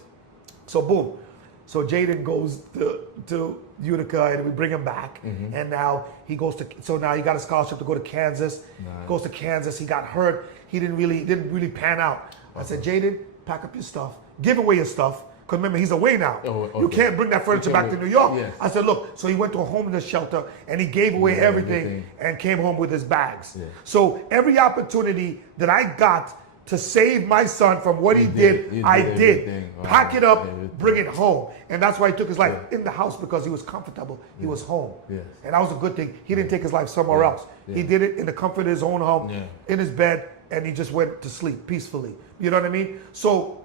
So boom. So Jaden goes to Utica and we bring him back. And now he goes now he got a scholarship to go to Kansas. Nice. Goes to Kansas. He got hurt. He didn't really pan out. I said, Jaden, pack up your stuff. Give away your stuff. Because remember, he's away now. You can't bring that furniture back to New York. Yes. I said, look, so he went to a homeless shelter and he gave away everything and came home with his bags. Yeah. So every opportunity that I got to save my son from what he did, I did. Wow. Pack it up, bring it home. And that's why he took his life in the house because he was comfortable. He was home. Yes. And that was a good thing. He didn't take his life somewhere else. He did it in the comfort of his own home, in his bed, and he just went to sleep peacefully. You know what I mean? So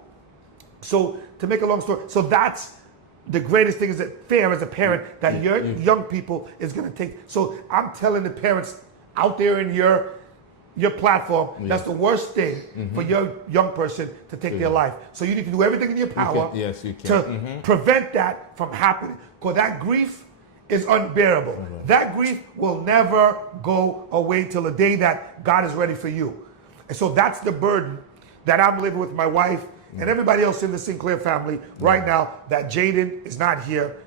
to make a long story, so that's the greatest thing is that fair as a parent that your young people is going to take. So I'm telling the parents out there in your platform, that's the worst thing for your young person to take their life. So you need to do everything in your power to prevent that from happening. Because that grief is unbearable. That grief will never go away till the day that God is ready for you. And so that's the burden that I'm living with my wife and everybody else in the Sinclair family right now, that Jaden is not here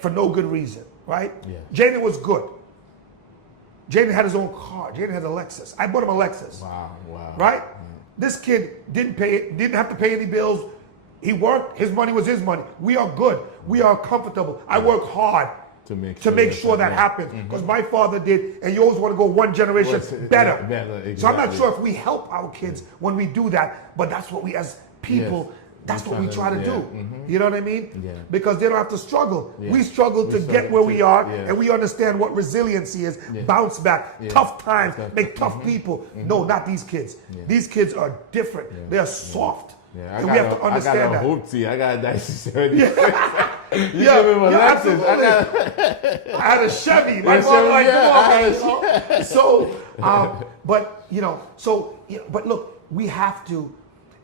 for no good reason, right? Jaden was good. Jaden had his own car. Jaden has a Lexus. I bought him a Lexus. Wow. Right? This kid didn't have to pay any bills. He worked. His money was his money. We are good. We are comfortable. I work hard to make sure that happens. Because my father did, and you always want to go one generation better. Exactly. So I'm not sure if we help our kids when we do that, but that's what we as people, that's what we try to do. You know what I mean? Yeah. Because they don't have to struggle. Yeah. We struggle to get where we are, and we understand what resiliency is. Bounce back, tough times, make tough people. No, not these kids. These kids are different. They are soft. Yeah, and we have to understand that. I got a Hoopty. I got a Dyson 70. You give me my Lexus. I had a Chevy. My father like, so, but look, we have to.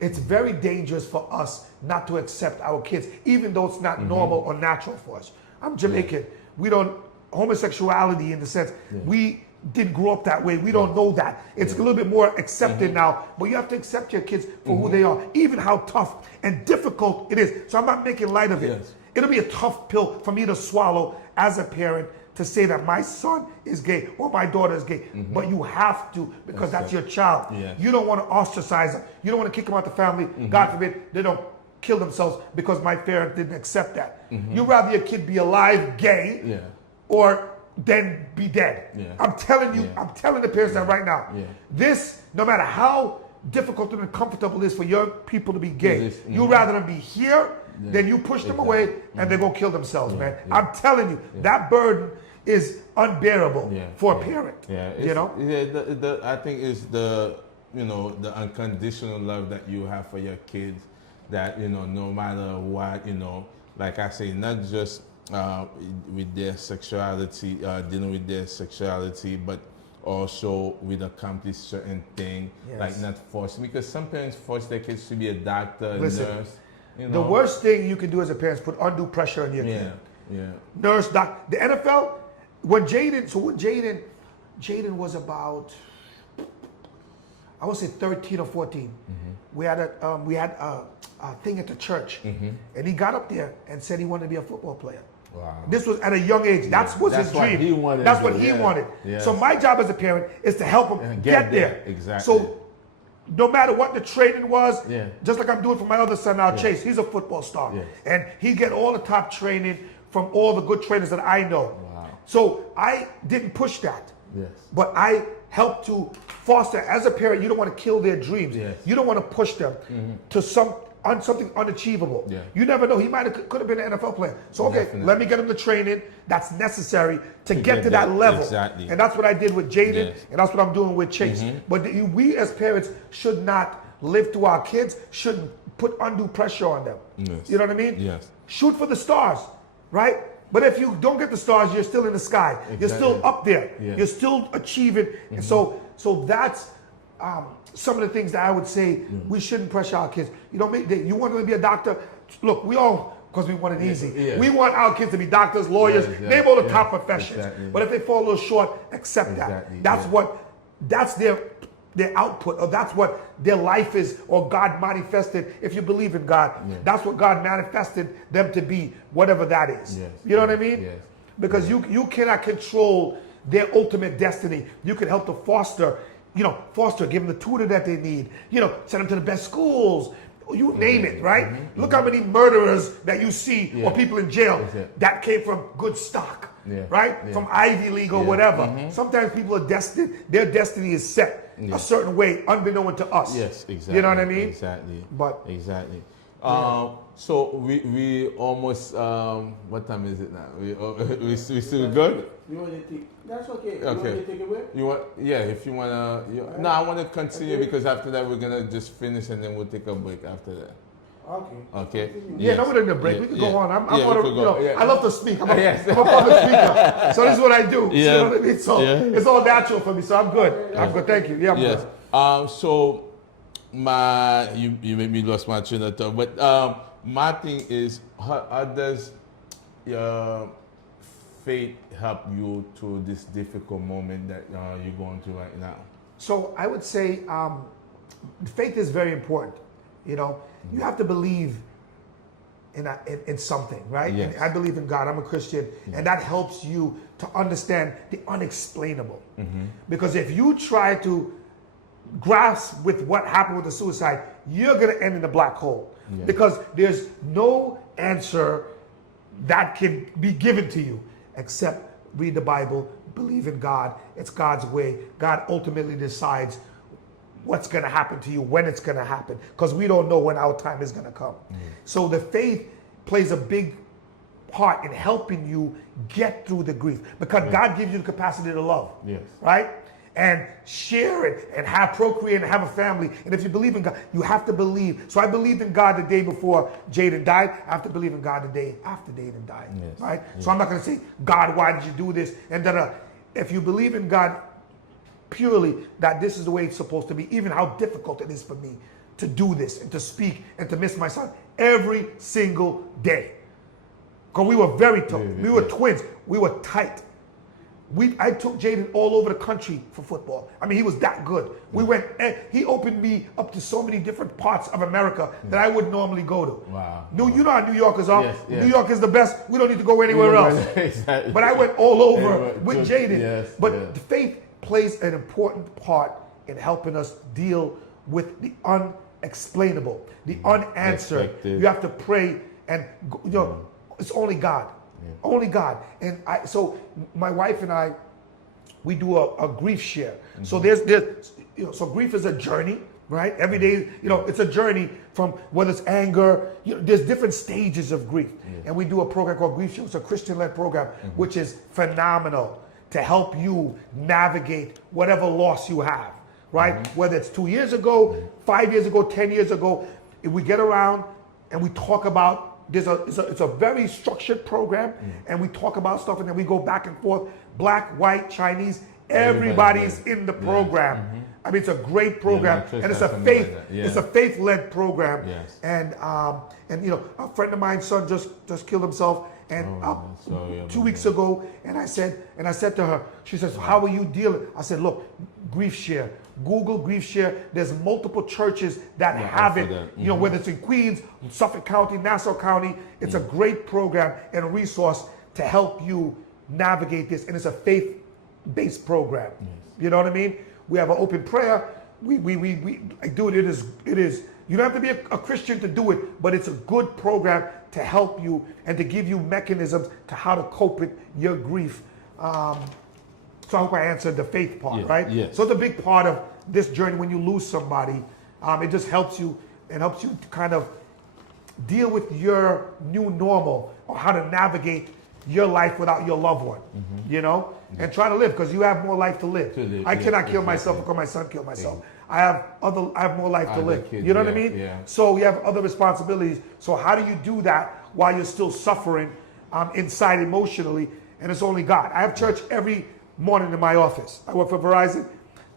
It's very dangerous for us not to accept our kids, even though it's not normal or natural for us. I'm Jamaican. We don't homosexuality in the sense we didn't grow up that way. We don't know that. It's a little bit more accepted now, but you have to accept your kids for who they are, even how tough and difficult it is. So I'm not making light of it. It'll be a tough pill for me to swallow as a parent to say that my son is gay or my daughter is gay, but you have to, because that's your child. Yes. You don't want to ostracize them. You don't want to kick them out the family. God forbid they don't kill themselves because my parent didn't accept that. You'd rather your kid be alive gay or then be dead. I'm telling you, I'm telling the parents that right now. This, no matter how difficult and uncomfortable it is for your people to be gay, you'd rather them be here than you push them away and they go kill themselves, man. I'm telling you, that burden is unbearable for a parent. You know, I think it's the the unconditional love that you have for your kids. That no matter what, like I say, not just with their sexuality, dealing with their sexuality, but also with accomplish certain thing, like not forcing, because some parents force their kids to be a doctor, a nurse. The worst thing you can do as a parent is put undue pressure on your kid. Nurse, doctor. The NFL, when Jaden was about, I would say 13 or 14, we had a thing at the church, and he got up there and said he wanted to be a football player. Wow. This was at a young age. That's his dream. He wanted That's what he wanted. Yes. So my job as a parent is to help him get there. Exactly. So no matter what the training was, just like I'm doing for my other son now, Chase, he's a football star. And he get all the top training from all the good trainers that I know. Wow. So I didn't push that. But I helped to foster. As a parent, you don't want to kill their dreams. You don't want to push them to something unachievable. You never know. He could have been an NFL player. So let me get him the training that's necessary to get to that level. Exactly. And that's what I did with Jaden, and that's what I'm doing with Chase. But we as parents should not live through our kids, shouldn't put undue pressure on them. You know what I mean? Yes. Shoot for the stars, right? But if you don't get the stars, you're still in the sky. You're still up there. You're still achieving. And so that's some of the things that I would say we shouldn't pressure our kids. You want them to be a doctor? Look, we all, because we want it easy. We want our kids to be doctors, lawyers, name all the top professions. But if they fall a little short, accept that. That's their output, or that's what their life is, or God manifested. If you believe in God, that's what God manifested them to be, whatever that is. You know what I mean? Because you cannot control their ultimate destiny. You can help to foster, give them the tutor that they need, send them to the best schools, you name it, right? Look how many murderers that you see or people in jail that came from good stock, right? From Ivy League or whatever. Sometimes people are destined, their destiny is set a certain way, unbeknown to us. Yes, exactly. You know what I mean? Exactly. But exactly. So we almost what time is it now? We still good? You want to take? That's okay. You Okay. want to take a break? You want? Yeah, if you wanna. No, I want to continue because after that we're gonna just finish and then we'll take a break after that. Okay. Okay. yeah, no, we're in the break. We can go on. I'm Yeah, on we a, could go. I love to speak. I'm a Yes. public speaker. So this is what I do. Yeah. You know what I mean? So it's all natural for me. So I'm good. I'm good. Thank you. Yeah, I'm Yes. good. So you made me lost my train of thought. But my thing is, how does your faith help you through this difficult moment that you're going through right now? So I would say faith is very important. You have to believe in something, right? Yes. And I believe in God. I'm a Christian, and that helps you to understand the unexplainable. Because if you try to grasp with what happened with the suicide, you're going to end in a black hole. Because there's no answer that can be given to you except read the Bible, believe in God. It's God's way. God ultimately decides what's going to happen to you, when it's going to happen, because we don't know when our time is going to come. So the faith plays a big part in helping you get through the grief, because God gives you the capacity to love, right? And share it and procreate and have a family. And if you believe in God, you have to believe. So I believed in God the day before Jaden died. I have to believe in God the day after Jaden died, right? So I'm not going to say, God, why did you do this? And then if you believe in God purely that this is the way it's supposed to be, even how difficult it is for me to do this and to speak and to miss my son every single day. Because we were very tough. We were twins. We were tight. I took Jaden all over the country for football. I mean, he was that good. We went, he opened me up to so many different parts of America that I would normally go to. Wow. You know how New Yorkers are. Yes, yes. New York is the best. We don't need to go anywhere else. Exactly. But I went all over Anyway, with just- Jaden. yes, But yes. the faith plays an important part in helping us deal with the unexplainable, the unanswered. Expected. You have to pray, and it's only God. Only God. And so my wife and I, we do a grief share. So there's so grief is a journey, right? Every day, it's a journey from whether it's anger. There's different stages of grief, and we do a program called Grief Share. It's a Christian-led program, which is phenomenal to help you navigate whatever loss you have, right? Whether it's 2 years ago, 5 years ago, 10 years ago, if we get around and we talk about. It's a very structured program, and we talk about stuff, and then we go back and forth. Black, white, Chinese, everybody's in the program. I mean, it's a great program, and it's a faith. It's a faith-led program. Yes. And a friend of mine's son just killed himself, and 2 weeks ago, and I said to her, she says, "How are you dealing?" I said, "Look, Grief Share. Google Grief Share. There's multiple churches that have it. Whether it's in Queens, Suffolk County, Nassau County. It's a great program and a resource to help you navigate this. And it's a faith-based program. You know what I mean? We have an open prayer. We do it. It is. You don't have to be a Christian to do it, but it's a good program to help you and to give you mechanisms to how to cope with your grief. So I hope I answered the faith part, right? Yes. So it's a big part of this journey when you lose somebody. It just helps you to kind of deal with your new normal or how to navigate your life without your loved one, and try to live because you have more life to live. I cannot kill myself because my son killed myself. I have more life to live. Kids, you know what I mean? Yeah. So we have other responsibilities. So how do you do that while you're still suffering inside emotionally? And it's only God. I have church every morning in my office. I work for Verizon.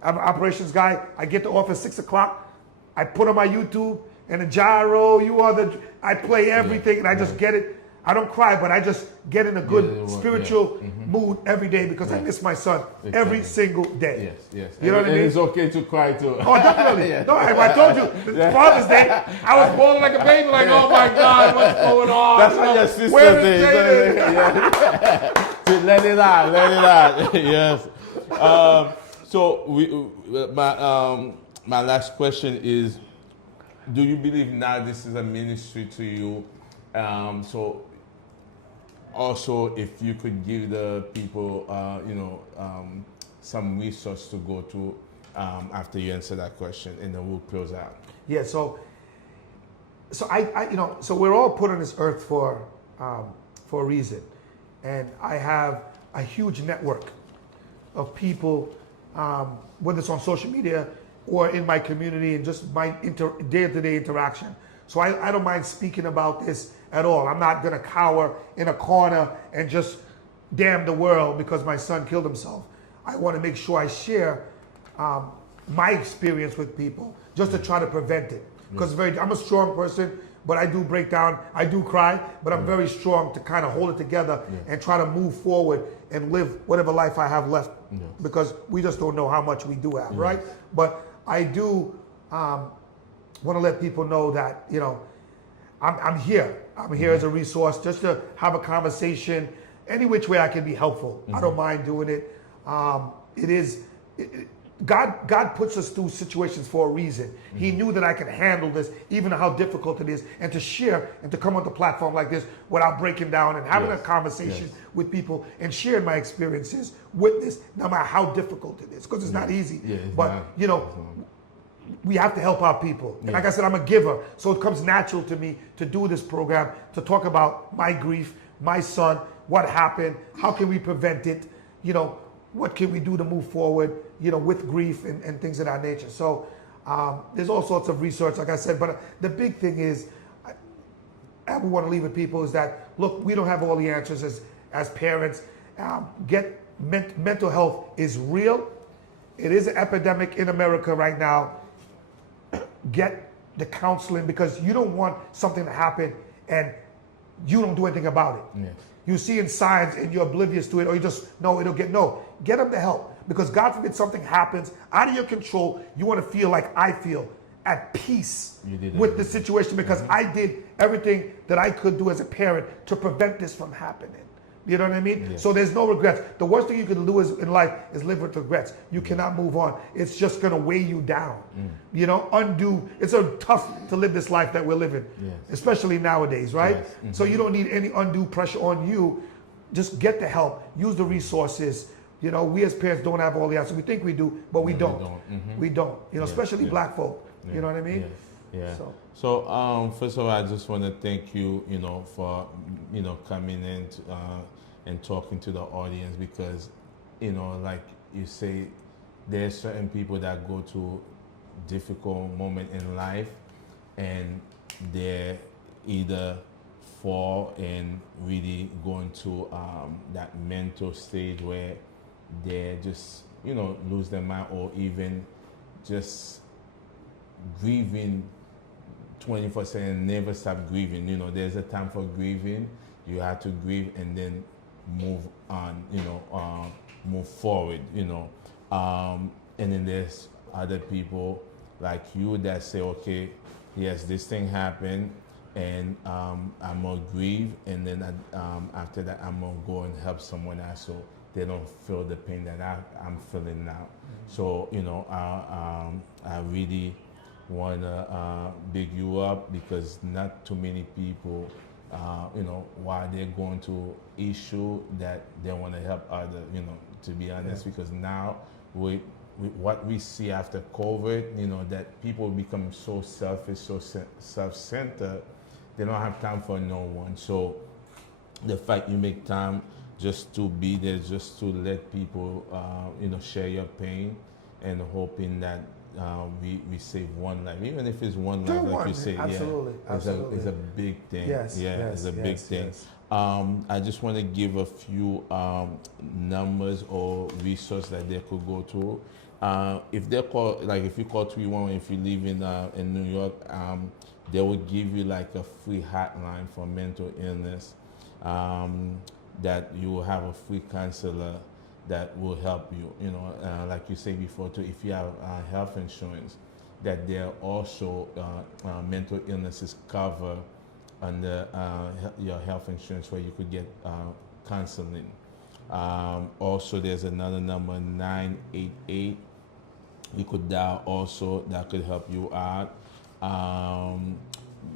I'm an operations guy. I get to office 6 o'clock. I put on my YouTube and the gyro. I play everything and I just get it. I don't cry, but I just get in a good spiritual mood every day because I miss my son every single day. Yes. You know what I mean? It's okay to cry too. Oh, definitely. No, I told you, Father's Day, I was bawling like a baby, like, oh my God, what's going on? That's what your sister Where is says. Jaden? Let it out. Yes. So my last question is: do you believe now this is a ministry to you? So also, if you could give the people, some resource to go to after you answer that question, and then we'll close out. Yeah. So so we're all put on this earth for a reason, and I have a huge network of people, whether it's on social media or in my community and just my day-to-day interaction. So I don't mind speaking about this at all. I'm not gonna cower in a corner and just damn the world because my son killed himself. I wanna make sure I share my experience with people just to try to prevent it. Because I'm a strong person, but I do break down, I do cry, but I'm very strong to kind of hold it together and try to move forward and live whatever life I have left. Because we just don't know how much we do have, right? But I do want to let people know that, I'm here. I'm here as a resource just to have a conversation any which way I can be helpful. I don't mind doing it. God puts us through situations for a reason. He knew that I could handle this, even how difficult it is, and to share and to come on the platform like this without breaking down and having a conversation with people and sharing my experiences with this, no matter how difficult it is, because it's not easy. But we have to help our people. And like I said, I'm a giver, so it comes natural to me to do this program, to talk about my grief, my son, what happened, how can we prevent it, what can we do to move forward, with grief and things of that nature. So there's all sorts of research, like I said, but the big thing is, I want to leave with people is that, look, we don't have all the answers as parents. Mental health is real. It is an epidemic in America right now. Get the counseling because you don't want something to happen and you don't do anything about it. you're seeing signs and you're oblivious to it, or you just no, get them the help, because God forbid something happens out of your control. You want to feel like I feel at peace with the situation, because I did everything that I could do as a parent to prevent this from happening. You know what I mean? Yes. So there's no regrets. The worst thing you can do in life is live with regrets. You cannot move on. It's just going to weigh you down. You know, it's tough to live this life that we're living, especially nowadays, right? Yes. So you don't need any undue pressure on you. Just get the help, use the resources. You know, we as parents don't have all the answers. We think we do, but we don't. We don't. You know, especially black folk. You know what I mean? Yeah. So first of all, I just want to thank you, for, coming in and talking to the audience, because, like you say, there's certain people that go to difficult moment in life, and they're either fall and really going to that mental stage where they just, lose their mind, or even just grieving 24/7, never stop grieving. There's a time for grieving. You have to grieve and then move on, move forward, and then there's other people like you that say, okay, yes, this thing happened, and I'm gonna grieve, and then after that I'm gonna go and help someone else so they don't feel the pain that I'm feeling now. So I really want to big you up, because not too many people, while they're going to issue that they want to help others, to be honest, because now with what we see after COVID, that people become so selfish, so self-centered, they don't have time for no one. So the fact you make time just to be there, just to let people, share your pain, and hoping that we save one life, even if it's one life, like you say. Absolutely. It's a big thing. It's a big thing. Yes. I just want to give a few numbers or resources that they could go to. If they call, like if you call 311, if you live in New York, they will give you like a free hotline for mental illness, that you will have a free counselor that will help you. Like you said before too, if you have health insurance, that there are also mental illnesses covered under your health insurance, where you could get counseling. Also, there's another number, 988. You could dial also, that could help you out.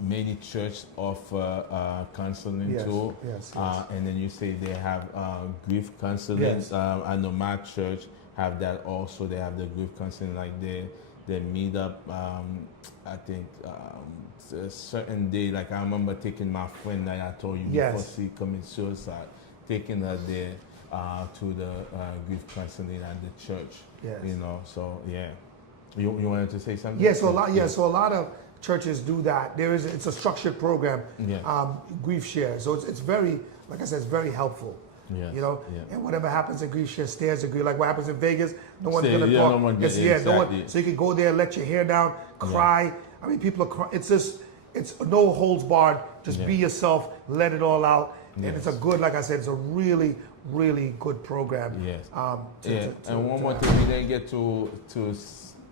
Many churches offer counseling too. Yes. And then you say they have grief counseling. Yes. I know my church have that also. They have the grief counseling, like they meet up, I think a certain day. Like I remember taking my friend that I told you before she committed suicide, taking her there to the grief counseling at the church. Yes. So yeah. You wanted to say something? Yeah, so a lot of churches do that. It's a structured program, Grief Share. So it's very, like I said, it's very helpful. Yes, And whatever happens at Grief Share stays at Grief. Like what happens in Vegas, no one's gonna talk. No one, exactly. So you can go there, let your hair down, cry. I mean, people are crying. It's no holds barred. Just be yourself, let it all out. And it's a good, like I said, it's a really, really good program. Yes. And one more thing we didn't get to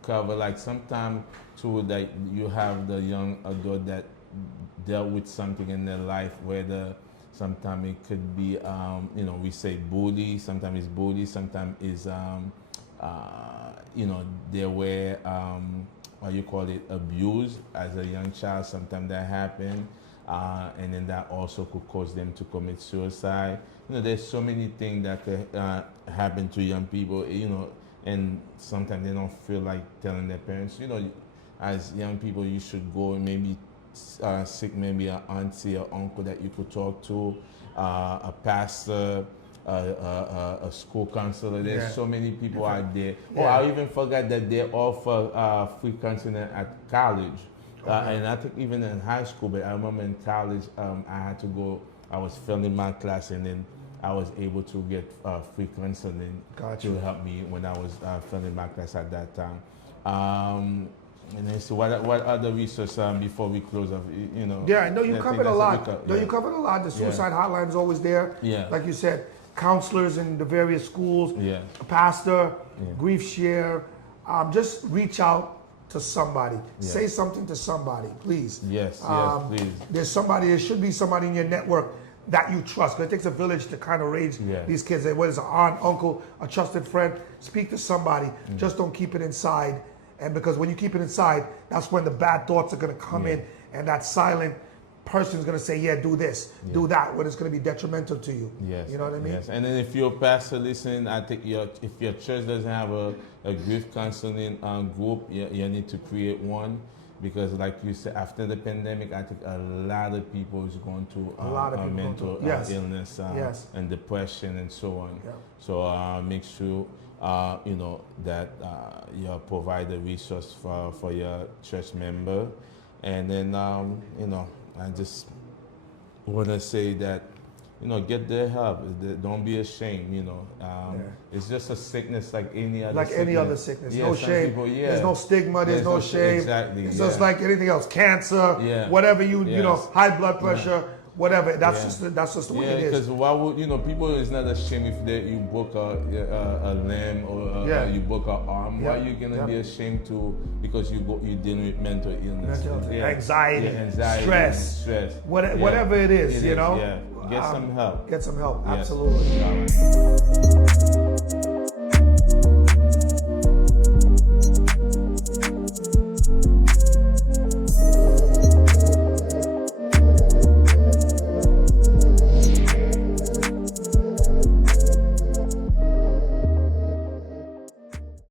cover, like sometimes too, that you have the young adult that dealt with something in their life, whether sometimes it could be, we say bully, sometimes it's bully, sometimes it's, they were, abused as a young child. Sometimes that happened, and then that also could cause them to commit suicide. There's so many things that could happen to young people, and sometimes they don't feel like telling their parents. As young people, you should go and maybe seek maybe an auntie or uncle that you could talk to, a pastor, a school counselor. There's so many people out there. Oh, I even forgot that they offer free counseling at college. And I think even in high school, but I remember in college, I had to go, I was failing my class, and then I was able to get free counseling to help me when I was failing my class at that time. And then so what other research before we close up, you know? Yeah, I know you I think covered a that's lot. good No, yeah. you covered a lot. The suicide hotline is always there. Yeah. Like you said, counselors in the various schools, Yeah. a pastor, Yeah. grief share. Just reach out to somebody. Yeah. Say something to somebody, please. Yes, please. There should be somebody in your network that you trust. 'Cause it takes a village to kind of raise Yeah. these kids. Whether it's an aunt, uncle, a trusted friend, speak to somebody. Mm. Just don't keep it inside. And because when you keep it inside, that's when the bad thoughts are going to come in, and that silent person's going to say, yeah, do this, do that, when it's going to be detrimental to you. Yes. You know what I mean? Yes. And then if you're a pastor listening, I think if your church doesn't have a grief counseling group, you need to create one. Because like you said, after the pandemic, I think a lot of people is going through mental illness and depression and so on. Yeah. So make sure you know that you provide a resource for your church member. And then you know, I just want to say that, you know, get their help. Don't be ashamed. You know, it's just a sickness like any other. Like sickness. any other sickness, Yeah, no some shame. people, There's no stigma. There's no shame. Exactly. It's just like anything else, cancer, Yeah. whatever you know, Yes. high blood pressure, whatever. That's Yeah. just the way Yeah, it is. because why would, you know, people is not ashamed if you broke a limb or you broke an arm. Yeah. Why are you gonna Yeah. be ashamed to, because you dealing with mental illness, Anxiety, anxiety, stress, stress, whatever it is, you know. Yeah, get some help. Get some help. Yes. Absolutely. All right.